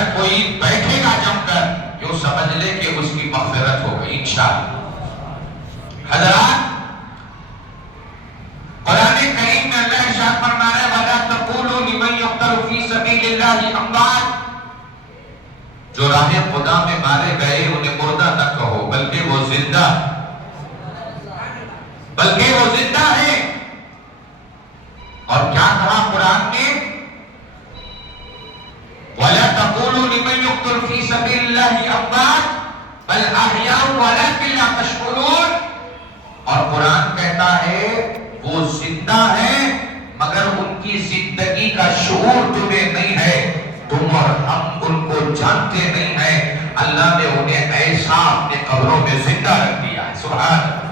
اگر کوئی بیٹھے گا جم کر یوں سمجھ لے کہ اس کی مغفرت ہو گئی انشاءاللہ۔ حضرات قرآن کریم میں اللہ ارشاد فرما رہا ہے وَلَا تَقُولُوا لِمَن يُقْتَلُ فِي سَبِيلِ اللَّهِ أَمْوَاتٌ، جو راہ خدا میں مارے گئے انہیں مردہ نہ کہو بلکہ وہ زندہ ہے۔ اور کیا کہا قرآن نے؟ وَلَا تَقُولُوا لِمَن يُقْتَلُ فِي سَبِيلِ اللَّهِ أَمْوَاتٌ بَلْ أَحْيَاءٌ وَلَكِنْ لَا تَشْعُرُونَ۔ اور قرآن کہتا ہے وہ زندہ ہیں مگر ان کی زندگی کا شعور تمہیں نہیں ہے، تم اور ہم ان کو جانتے نہیں ہیں۔ اللہ نے انہیں ایسا اپنے قبروں میں زندہ رکھ دیا ہے، سبحان اللہ۔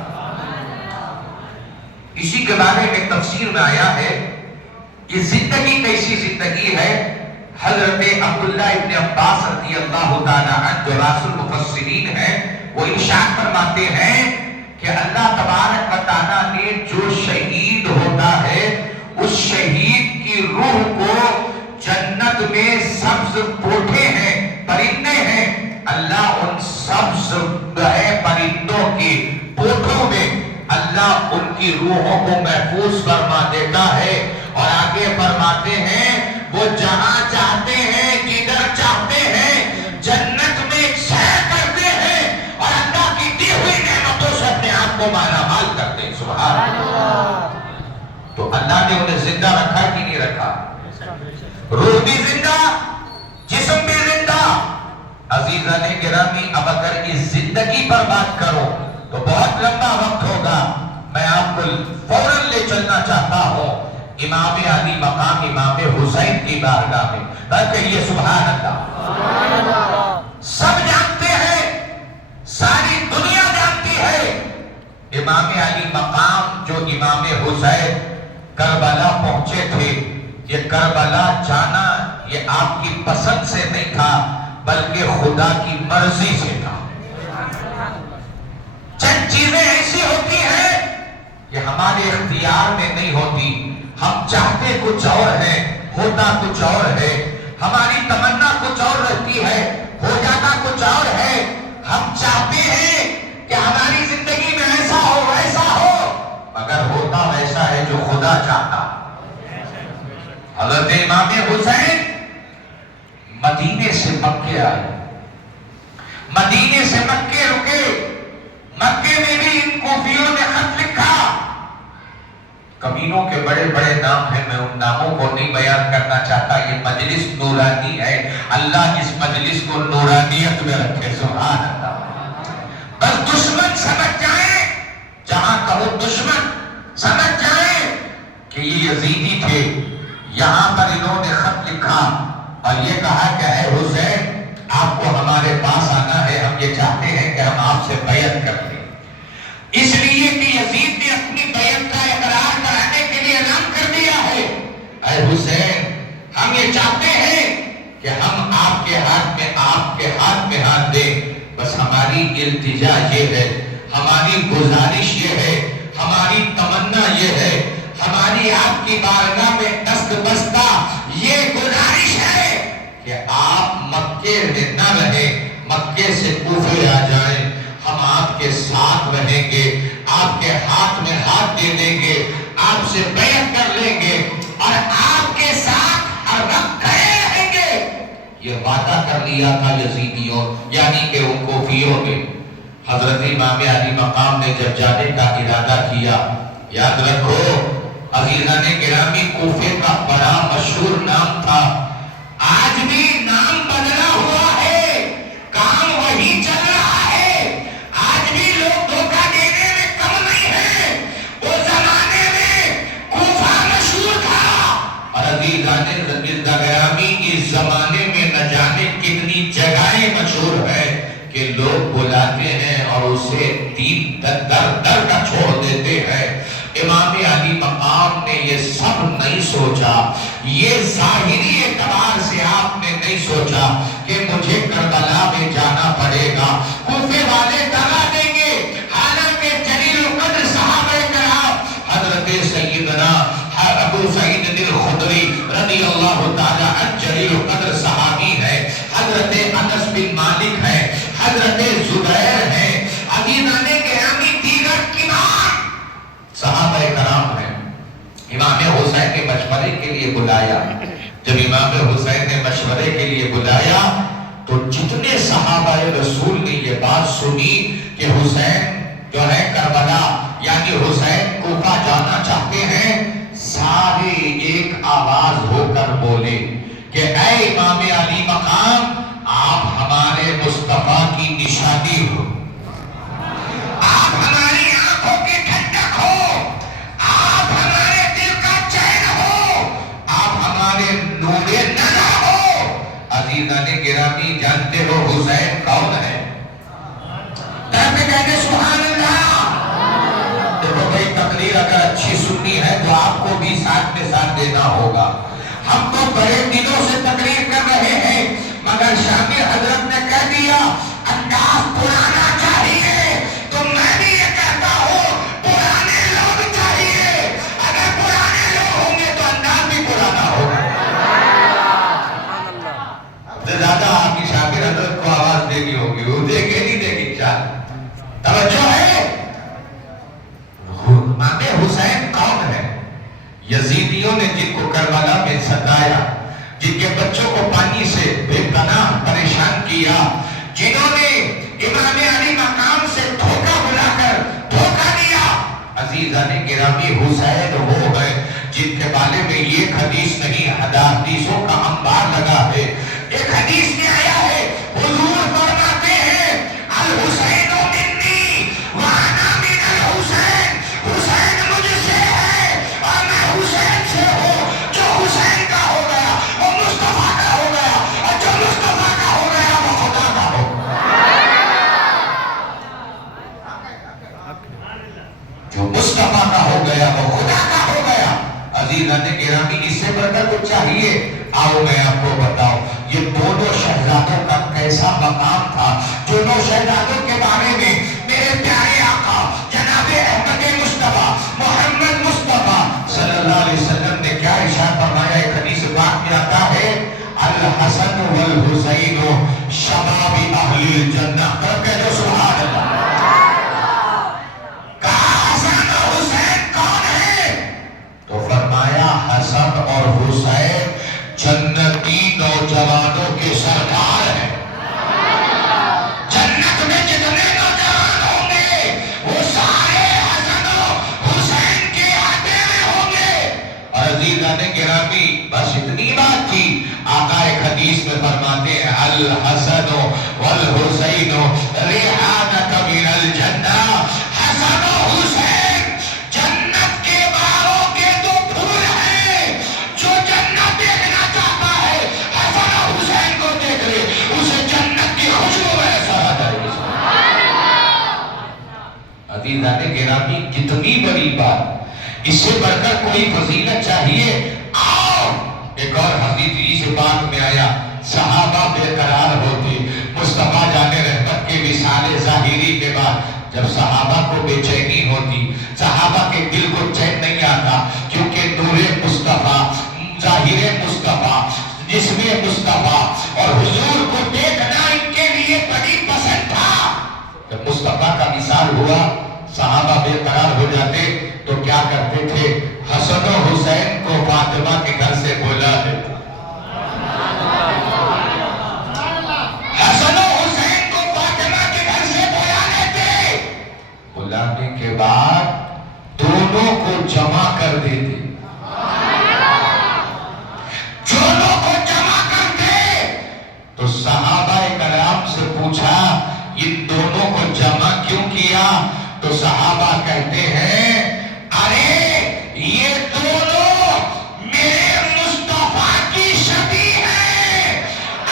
اسی کے بارے میں تفسیر میں آیا ہے کہ زندگی کیسی زندگی ہے۔ حضرت عبداللہ ابن عباس رضی اللہ تعالیٰ عنہ جو راس المفسرین ہیں وہ ارشاد فرماتے ہیں کہ اللہ تبارک و تعالیٰ نے جو شہید ہوتا ہے اس شہید کی روح کو جنت میں سبز پوٹھے ہیں، پرندے ہیں، اللہ ان سبز پرندوں کی پوٹھوں میں اللہ ان کی روحوں کو محفوظ فرما دیتا ہے۔ اور آگے فرماتے ہیں وہ جہاں چاہتے ہیں جدھر چاہتے ہیں جنت میں سیر کرتے ہیں اور اللہ کی دی ہوئی نعمتوں سے اپنے آپ کو مالا مال کرتے ہیں، سبحان اللہ۔ تو اللہ نے انہیں زندہ رکھا کہ نہیں رکھا؟ روح بھی زندہ، جسم بھی زندہ۔ عزیزان گرامی اب اگر اس زندگی پر بات کرو تو بہت لمبا وقت ہوگا، میں آپ کو فوراً لے چلنا چاہتا ہوں امام علی مقام امام حسین کی بارگاہ میں۔ بلکہ یہ سبحان اللہ سب جانتے ہیں، ساری دنیا جانتی ہے امام علی مقام جو امام حسین کربلا پہنچے تھے، یہ کربلا جانا یہ آپ کی پسند سے نہیں تھا بلکہ خدا کی مرضی سے تھا۔ چند چیزیں ایسی ہوتی ہیں یہ ہمارے اختیار میں نہیں ہوتی، ہم چاہتے کچھ اور ہے، ہوتا کچھ اور ہے، ہماری تمنا کچھ اور رہتی ہے، ہو جاتا کچھ اور ہے۔ ہم چاہتے ہیں کہ ہماری زندگی میں ایسا ہو ویسا ہو، مگر ہوتا ویسا ہے جو خدا چاہتا۔ حضرت امام حسین مدینے سے مکے آئے، مدینے سے مکے رکے، مکے میں بھی ان کوفیوں نے خط لکھا۔ کمینوں کے بڑے بڑے نام ہیں، میں ان ناموں کو نہیں بیان کرنا چاہتا، یہ مجلس نورانی ہے، اللہ اس مجلس کو نورانیت میں رکھے، سبحان اللہ۔ بس دشمن سمجھ جائیں، جہاں کہو دشمن سمجھ جائیں کہ یہ یزیدی تھے۔ یہاں پر انہوں نے خط لکھا اور یہ کہا کہ اے حسین آپ کو ہمارے پاس آنا ہے، ہم یہ چاہتے ہیں کہ ہم آپ سے بیعت کر لیں، اس لیے کہ یزید نے اپنی بیعت کا اقرار کرانے کے لیے اعلان کر دیا ہے۔ اے حسین ہم یہ چاہتے ہیں کہ ہم آپ کے ہاتھ میں ہاتھ دیں، بس ہماری التجا یہ ہے، ہماری گزارش یہ ہے، ہماری تمنا یہ ہے، ہماری آپ کی بارگاہ میں دست بستہ یہ گزارش ہے کہ آپ مکے میں نہ رہیں، مکے سے کوفے آ جائیں، ہم آپ کے ساتھ رہیں گے، آپ کے ہاتھ میں ہاتھ دے دیں گے، آپ سے بیعت کر لیں گے اور آپ کے ساتھ ہر وقت کھڑے رہیں گے۔ یہ وعدہ کر لیا تھا یزیدیوں یعنی کہ ان کوفیوں نے۔ حضرت امام علی مقام نے جب جانے کا ارادہ کیا، یاد رکھو عزیزان گرامی کوفے کا بڑا مشہور نام تھا، آج بھی نام بدلا ہوا ہے، کام وہی چل رہا ہے، آج بھی لوگ دھوکہ دینے میں کم نہیں ہیں۔ اس زمانے میں کوفہ مشہور تھا اور عزیزان گرامی اس زمانے میں نہ جانے کتنی جگہیں مشہور ہیں کہ لوگ بلاتے ہیں اور اسے دین در کا چھوڑ دیتے ہیں۔ امام علی مقام نے یہ سب نہیں سوچا، یہ ظاہری اعتبار سے آپ نے نہیں سوچا کہ مجھے کربلا میں جانا پڑے گا، کوفے والے دغا دیں گے، حالانکہ جلیل القدر صحابہ کرام حضرت سیدنا ابو سعید الخدری رضی اللہ تعالی عنہ جلیل القدر صحابی ہے، حضرت انس بن مالک ہے، حضرت زبیر ہے، عزیزان گرامی دیگر کبار صحابہ کرام ہیں۔ امام حسین نے مشورے کے لیے بلایا، جب امام حسین نے مشورے کے لیے بلایا تو جتنے صحابہ رسول نے یہ بات سنی کہ حسین جو ہے کربلا یعنی حسین کوفہ جانا چاہتے ہیں، سارے ایک آواز ہو کر بولے کہ اے امام علی مقام، آپ ہمارے مصطفیٰ کی نشانی ہو، آپ ہماری آنکھوں کی ٹھنڈک ہو، آپ ہمارے دل کا چین ہو، آپ ہمارے نور نظر ہو۔ عزیزان گرامی جانتے ہو حسین کون ہے؟ کہتے سبحان اللہ۔ دیکھو بھئی تقریر اگر اچھی سننی ہے تو آپ کو بھی ساتھ میں ساتھ دینا ہوگا۔ ہم تو بڑے دنوں سے تقریر کر رہے ہیں مگر شامل حضرت نے کہہ دیا انداز پرانا چاہیے، تو میں بھی یہ کہتا ہوں پرانے لوگ چاہیے۔ اگر پرانے لوگ ہوں گے تو انداز بھی پرانا ہوگا۔ زیادہ آپ کی شامل حضرت کو آواز دینی ہوگی، وہ دے گے نہیں دے گی چاہ توجہ ہے۔ امام حسین کون ہے؟ یزیدیوں نے جن کو کربلا میں ستایا، جن کے بچوں کو پانی سے بے پناہ پریشان کیا، جنہوں نے امام علی مقام سے دھوکہ بلا کر دھوکہ دیا، عزیزان گرامی حسین وہ ہے جن کے بارے میں یہ حدیث نہیں حدیثوں کا انبار لگا ہے۔ ایک حدیث میں آیا ہے حضور فرماتے ہیں الحسین منی وانا من الحسین، حسین مجھ سے ہے اور میں حسین سے ہوں۔ جو حسین کا ہو گیا وہ مصطفیٰ کا ہو گیا، اور جو مصطفیٰ کا ہو گیا وہ خدا کا ہو گیا، جو مصطفیٰ کا ہو گیا وہ خدا کا ہو گیا۔ عزیزان گرامی اس سے بڑھ کر کچھ چاہیے؟ آؤ میں آپ کو بتاؤں یہ دونوں شہزادوں کا کیسا مقام تھا۔ دونوں شہزادوں کے بارے میں میرے پیارے آقا جناب احمد مصطفیٰ محمد مصطفیٰ صلی اللہ علیہ وسلم نے کیا ارشاد فرمایا؟ ایک حدیث پاک میں آتا ہے الحسن والحسین شباب اہل الجنہ، کر کہہ دو سبحان اللہ۔ کہا حسن اور حسین کون ہے؟ تو فرمایا حسن اور حسین جنتی نوجوانوں کے سردار ہیں۔ جنت میں جتنے نوجوان ہوں گے وہ سارے حسن و حسین کے آتے میں ہوں گے۔ اور عزیزان گرامی بس اتنی بات تھی، آقا ایک حدیث میں فرماتے ہیں الحسن والحسین ریحانۃ من الجنہ، حسن و حسین جنت کے باغوں کے دو پھول ہیں۔ جو جنت دیکھنا چاہتا ہے حسن اور حسین کو دیکھ لے، اسے جنت کی خوشبو ایسا آ جائے گی۔ عزیزان گرامی کتنی بڑی بات، اس سے بڑھ کر کوئی فضیلت چاہیے؟ آؤ ایک اور حدیث سے بات میں آیا صحابہ بے قرار ہوتے، مصطفیٰ جان رحمت کے وصال ظاہری کے بعد جب صحابہ کو بے چینی ہوتی، صحابہ کے دل کو چین نہیں آتا، کیونکہ نور مصطفیٰ ظاہر مصطفیٰ جسم مصطفیٰ اور حضور کو دیکھنا ان کے لیے بڑی پسند تھا۔ جب مصطفیٰ کا وصال ہوا صحابہ بے قرار ہو جاتے تو کیا کرتے تھے؟ حسن و حسین کو فاطمہ کے گھر سے بلا لیتے، حسن و حسین کو فاطمہ کے گھر سے بلا لیتے، بلانے کے بعد دونوں کو جمع کر دیتے، دونوں کو جمع کرتے تو صحابہ کرام سے پوچھا ان دونوں کو جمع کیوں کیا؟ تو صحابہ کہتے ہیں ارے یہ دونوں میرے مصطفیٰ کی شبیہ ہیں،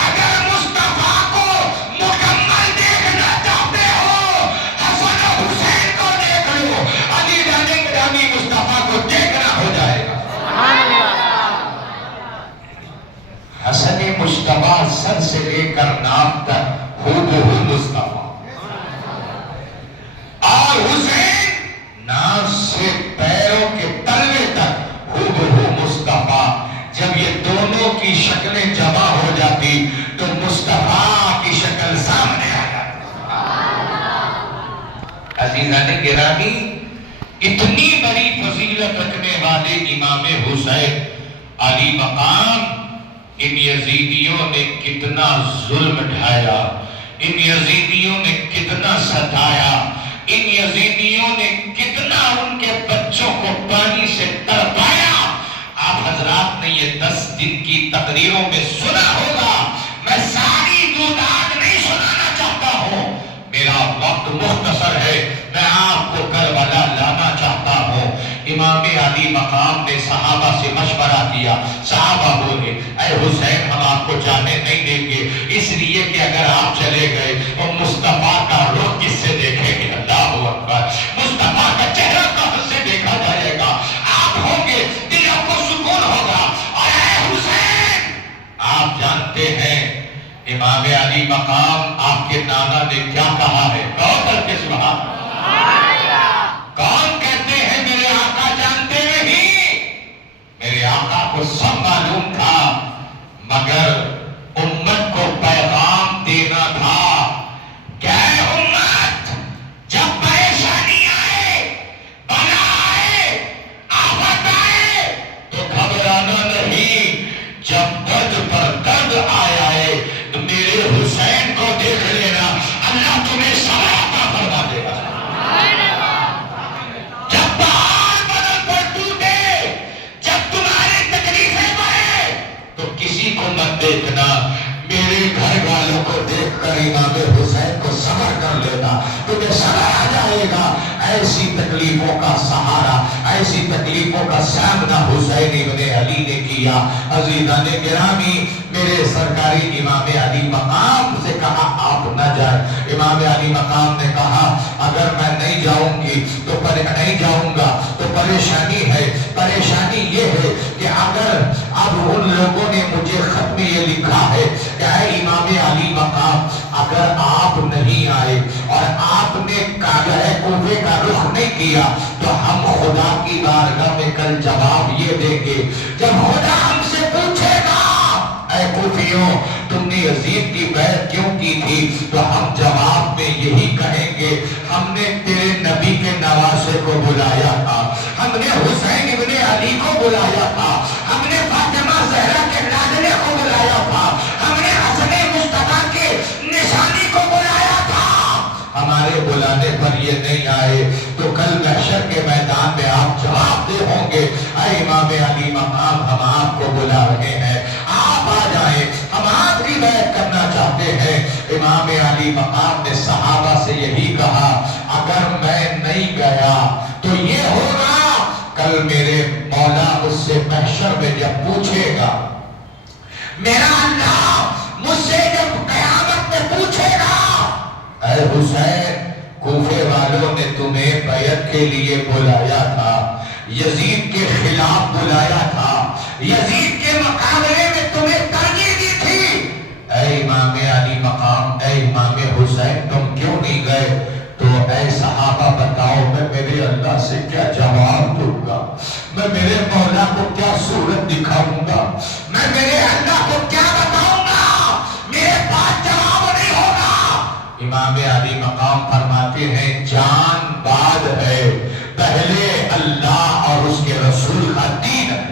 اگر مصطفیٰ کو مکمل دیکھنا چاہتے ہو حسن و حسین کو دیکھ لو، عزیزان گرامی مصطفیٰ کو دیکھنا ہو جائے گا۔ حسن مصطفیٰ سر سے لے کر نام تک ہو مصطفیٰ، اور حسین ناز سے پیروں کے تلوے تک ہو مصطفیٰ۔ جب یہ دونوں کی شکلیں جمع ہو جاتی تو مصطفیٰ عزیزان گرامی، اتنی بڑی فضیلت رکھنے والے امام حسین علی مقام، ان یزیدیوں نے کتنا ظلم ڈھایا، ان یزیدیوں نے کتنا ستایا، ان یزیدیوں نے کتنا ان کے بچوں کو پانی سے تڑپایا۔ آپ حضرات نے یہ 10 دن کی تقریروں میں سنا ہوگا، میں ساری دوداد نہیں سنانا چاہتا ہوں، میرا وقت مختصر ہے، میں آپ کو کربلا لانا چاہتا ہوں۔ امام علی مقام نے صحابہ سے مشورہ کیا، صحابہ بولے اے حسین ہم آپ کو جانے نہیں دیں گے، اس لیے کہ اگر آپ چلے گئے تو مصطفیٰ کا رخ کس سے دیکھیں گے؟ اللہ اکبر، مصطفیٰ کا چہرہ کہاں سے دیکھا جائے گا؟ آپ ہوں گے، دل آپ کو سکون ہوگا۔ اور اے حسین، آپ جانتے ہیں امام علی مقام آپ کے نانا نے کیا کہا ہے؟ کہو کر کے سبحان اللہ۔ کون کہتے ہیں میرے آقا جانتے نہیں؟ میرے آقا کو سب معلوم تھا، مگر امت کو پیغام دینا تھا کہ اے امت، جب پریشانی آئے، بلا آئے، آفت آئے تو گھبرانا نہیں، جب درد پر درد آئے تو میرے حسین کو دیکھ لینا، اللہ تمہیں صبر عطا فرما دے گا۔ جب پہاڑ بدل پر ٹوٹے، جب تمہاری تکلیفیں بڑھے تو کسی کو مت دیکھنا، میرے گھر والوں کو دیکھ کر امام حسین کو صبر کر لینا، تمہیں صبر آ جائے گا۔ ایسی تکلیفوں کا سہارا، ایسی تکلیفوں کا سامنا حسین ابن علی نے کیا۔ عزیزان گرامی، میرے سرکاری امام علی مقام سے کہا آپ نہ جائیں۔ امام علی مقام نے کہا اگر میں نہیں جاؤں گی تو نہیں جاؤں گا تو پریشانی ہے، پریشانی یہ ہے کہ اگر اب ان لوگوں نے مجھے خط میں یہ لکھا ہے کہ اے امام علی مقام، اگر آپ نہیں آئے اور آپ نے کوفے کا رخ نہیں کیا تو ہم خدا کی بارگاہ میں کل جواب یہ دیں گے، جب خدا ہم سے پوچھے گا اے کوفیوں تم نے یزید کی بیعت کیوں کی تھی، تو ہم جواب میں یہی کہیں گے ہم نے تیرے نبی کے نواسے کو بلایا تھا، ہم نے حسین ابن علی کو بلایا تھا، ہم نے فاطمہ زہرا کے لادنے کو بلایا تھا، ہم نے حسن مصطفیٰ کے نشانی کو بلایا تھا، ہمارے بلانے پر یہ نہیں آئے تو کل محشر کے میدان میں آپ جواب دے ہوں گے اے امام علی مقام ہم آپ کو بلا رہے ہیں، آپ آ جائیں، ہم آپ کی بیعت کرنا چاہتے ہیں۔ امام علی مقام نے صحابہ سے یہی کہا اگر میں نہیں گیا تو یہ ہوگا کل میرے مولا مجھ سے محشر میں جب پوچھے گا، میرا اللہ مجھ سے جب قیامت میں پوچھے گا اے حسین کوفے والوں نے تمہیں بیعت کے لیے بلایا تھا، یزید کے خلاف بلایا تھا، یزید کے مقابلے میں تمہیں ترجیح دی تھی، اے امام علی مقام، اے امام حسین تم کیوں نہیں گئے؟ تو اے صحابہ بتاؤ میں میرے اللہ سے کیا جواب دوں گا، میں میرے مولا کو کیا صورت دکھاؤں گا، میں میرے اللہ کو کیا بتاؤں گا، میرے پاس جواب نہیں ہوگا۔ امام علی مقام فرماتے ہیں جان بعد ہے، پہلے اللہ اور اس کے رسول کا دین ہے،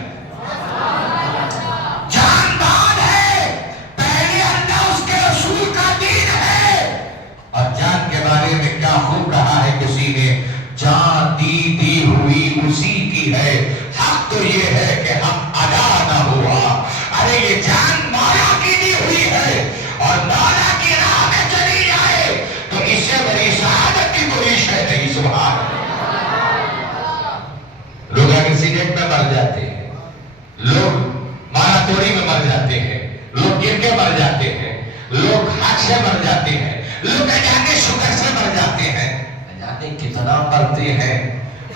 جان بعد ہے، پہلے اللہ اس کے رسول کا دین ہے۔ اور جان کے بارے میں کیا خوب کہا ہے کسی نے، جان دی ہوئی اسی کی ہے، حق تو یہ ہے کہ حق ادا نہ ہوا۔ ارے یہ جان مولا کی دی ہوئی ہے اور مولا کی راہ میں چلی جائے تو اس سے بڑی سعادت کی کوئی شے نہیں۔ سبحان لوگ ایکسیڈنٹ میں مر جاتے ہیں، لوگ مارا توڑی میں مر جاتے ہیں، لوگ گر کے مر جاتے ہیں، لوگ ہاتھ سے مر جاتے ہیں، لوگ جانے شکر سے مر جاتے ہیں، جانے کتنا مرتے ہیں۔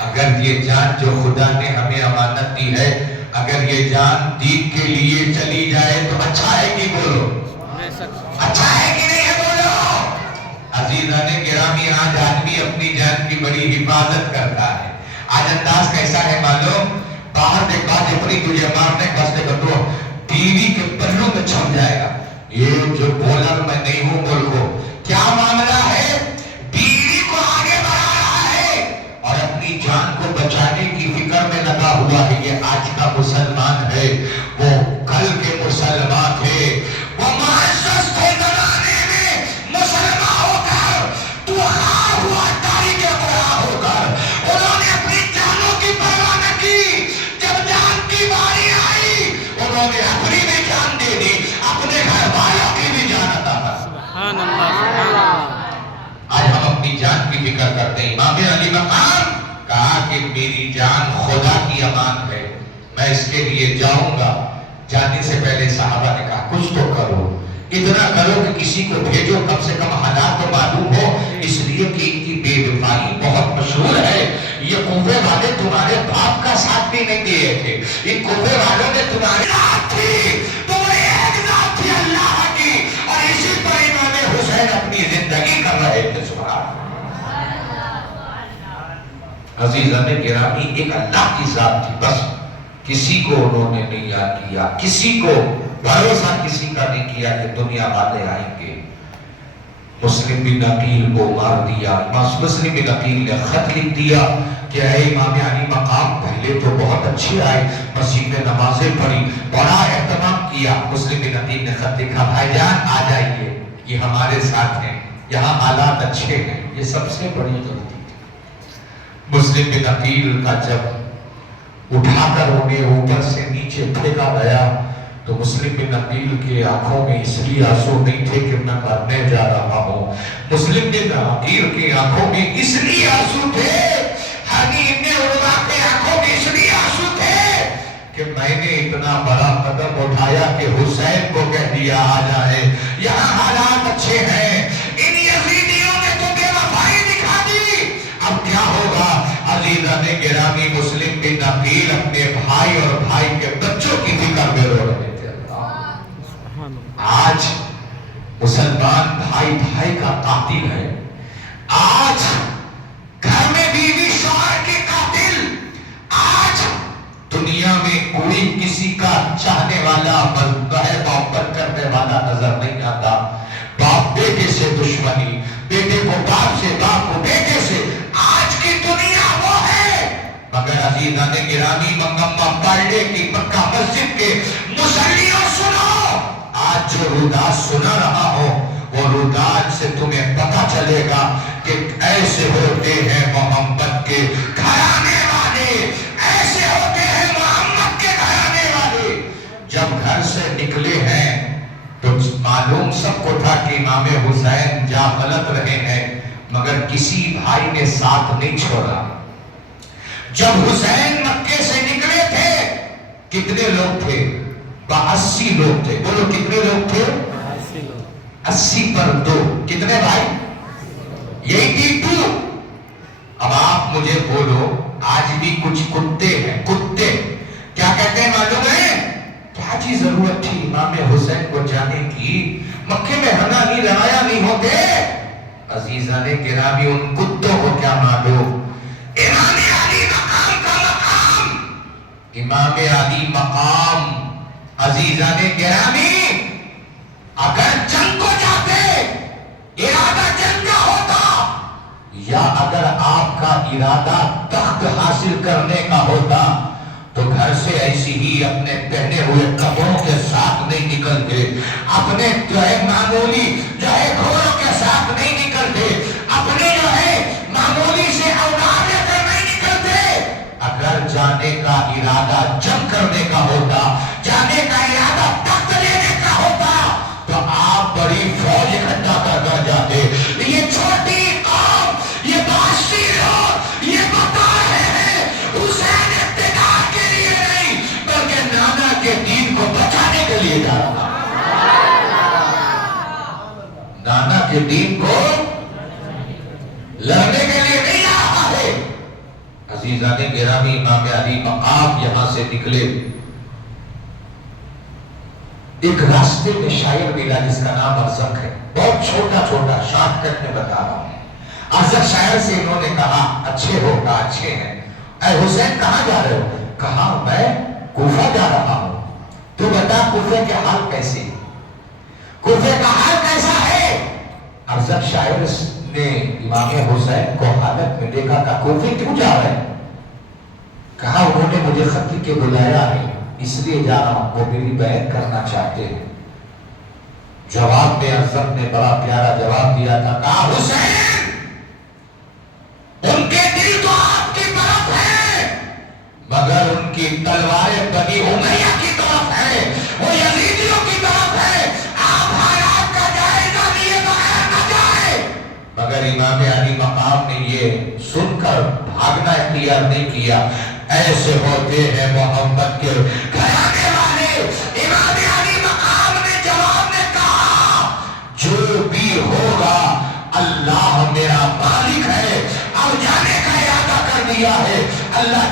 اگر یہ جان جو خدا نے ہمیں امانت دی ہے اگر یہ جان دین کے لیے چلی جائے تو اچھا ہے کہ بولو، اچھا ہے کہ نہیں ہے بولو۔ عزیزان گرامی آج آدمی اپنی جان کی بڑی حفاظت کرتا ہے، آج انداز کیسا ہے معلوم، باہر دیکھ بات اپنی تجھے مارنے بستے بتو ٹی وی کے پلوں میں چھپ جائے گا، یہ جو بولر میں نہیں ہوں ملک کو کیا معاملہ ہے، بیوی کو آگے بڑھا رہا جان دے دی، اپنے گھر والوں کی بھی جان عطا کر۔ سبحان اللہ، سبحان اللہ۔ آج ہم اپنی جان کی فکر کرتے ہیں۔ امام علی مقام کہا کہ میری جان خدا کی امان ہے، میں اس کے لیے جاؤں گا۔ جانے سے پہلے صحابہ نے کہا کچھ تو کرو، اتنا کرو کہ کسی کو بھیجو، کم سے کم حالات تو معلوم ہو، اس لیے کہ ان کی بے وفائی بہت مشہور ہے۔ یہ کوفے والے تمہارے باپ کا ساتھ بھی نہیں دیے تھے، ان کوفے والوں نے تمہاری ذات تھی، تمہاری ایک ذات تھی اللہ کی، اور اسی پر امام حسین اپنی زندگی کر رہے تھے۔ سبحان عزیزان گرامی، ایک اللہ کی ذات تھی، بس کسی کو انہوں نے نہیں یاد کیا، کسی کو بھروسہ کسی کا نہیں کیا کہ دنیا والے آئیں گے۔ مسلم بن عقیل کو مار دیا۔ مسلم بن عقیل نے خط لکھ دیا کہ اے امام علی مقام، پہلے تو بہت اچھے آئے، مسجد میں نمازیں پڑھی، بڑا اہتمام کیا۔ مسلم بن عقیل نے خط لکھا، بھائی جان آ جائیے، یہ ہمارے ساتھ ہیں، یہاں حالات اچھے ہیں۔ یہ سب سے بڑی غلطی تھی۔ مسلم بن عقیل کا جب اٹھا کر انہیں اوپر سے نیچے پھینکا گیا تو مسلم بن عقیل کے آنکھوں میں اس لیے آنسو نہیں تھے کہ میں مرنے جا رہا ہوں، مسلم بن عقیل کے آنکھوں میں اس لیے آنسو تھے، حنین علماء کے آنکھوں میں اس لیے آنسو تھے کہ میں نے اتنا بڑا قدم اٹھایا کہ حسین کو کہہ دیا آ جائے، یہاں حالات اچھے ہیں، ان یزیدیوں نے تو بے وفائی دکھا دی، اب کیا ہوگا؟ عزیزان گرامی، مسلم بن عقیل اپنے بھائی اور بھائی کے بچوں کی فکر میں رو رہے تھے۔ آج مسلمان بھائی بھائی کا قاتل ہے، آج گھر میں بیوی شوہر کے قاتل، آج دنیا میں کوئی کسی کا چاہنے والا، محبت کرنے والا نظر نہیں آتا۔ باپ بیٹے سے دشمنی، بیٹے کو باپ سے، باپ کو بیٹے سے، آج کی دنیا وہ ہے۔ مگر عزیزان گرامی، مکہ پڑھنے کی مکہ مسجد کے مصلیوں سنو، آج جو روداد سنا رہا ہو، وہ روداد سے تمہیں پتہ چلے گا کہ ایسے ہوتے ہیں محمد کے گھرانے والے، ایسے ہوتے ہیں محمد کے گھرانے والے۔ جب گھر سے نکلے ہیں تو معلوم سب کو تھا کہ امام حسین جا غلط رہے ہیں، مگر کسی بھائی نے ساتھ نہیں چھوڑا۔ جب حسین مکے سے نکلے تھے کتنے لوگ تھے؟ 80 لوگ تھے۔ بولو کتنے لوگ تھے؟ 80 پر 2، کتنے بھائی؟ 82۔ اب آپ مجھے بولو، آج بھی کچھ کتے ہیں، کتے کیا کہتے ہیں معلوم ہے؟ کیا چیز ضرورت تھی امام حسین کو جانے کی؟ مکے میں ہنا نہیں روایہ نہیں ہوتے۔ عزیزان گرامی، ان کتوں کو کیا معلوم؟ امام علی مقام کا مقام، امام علی مقام، عزیزان گرامی، اگر جنگ کو جاتے، ارادہ جنگ کا ہوتا، یا اگر آپ کا ارادہ تخت حاصل کرنے کا ہوتا تو گھر سے ایسی ہی اپنے پہنے ہوئے کپڑوں کے ساتھ نہیں نکلتے، اپنے جو ہے معمولی جو ہے گھوڑوں کے ساتھ نہیں نکلتے، اپنے جو ہے معمولی سے اولاد لے کر نہیں نکلتے۔ اگر جانے کا ارادہ جنگ کرنے کا ہوتا، جانے کا ارادہ تخت لینے کا ہوتا تو آپ بڑی فوج اکٹھا کر جاتے۔ یہ چھوٹی قوم، یہ باشی لوگ یہ بتا رہے ہیں حسین اقتدار کے لیے نہیں بلکہ نانا کے دین کو بچانے کے لیے جا رہا، نانا کے دین کو لڑنے کے لیے نہیں آ رہا ہے۔ عزیزان گرامی، امام علی مقام یہاں سے نکلے، ایک راستے میں شاعر ملا جس کا نام ارزق ہے، بہت چھوٹا چھوٹا شارٹ کٹ میں بتا رہا ہوں۔ ارزق شاعر سے انہوں نے کہا اچھے ہو، کہا اچھے ہیں۔ اے حسین کہاں جا رہے ہو؟ کہا میں کوفہ جا رہا ہوں۔ تو بتا کوفے کے حال کیسے؟ کوفے کا حال کیسا ہے؟ ارزق شاعر نے امام حسین کو حالت میں دیکھا، کہا کوفے کیوں جا رہے ہیں؟ کہا انہوں نے مجھے خط لکھ کے بلایا ہے، اس لیے جا رہا ہوں، وہ میری بیعت کرنا چاہتے ہیں۔ جواب میں ارزق نے بڑا پیارا جواب دیا تھا، کہا حسین ان کے دل تو آپ کی طرف ہے مگر ان کی تلواریں بنی امیہ کی طرف ہے، وہ یزیدیوں بھاگنا اختیار نہیں کیا. ایسے ہوتے ہیں محمد کے گھرانے والے. امام علی مقام نے جواب میں کہا جو بھی ہوگا اللہ میرا مالک ہے. اب جانے کا ارادہ کر دیا ہے. اللہ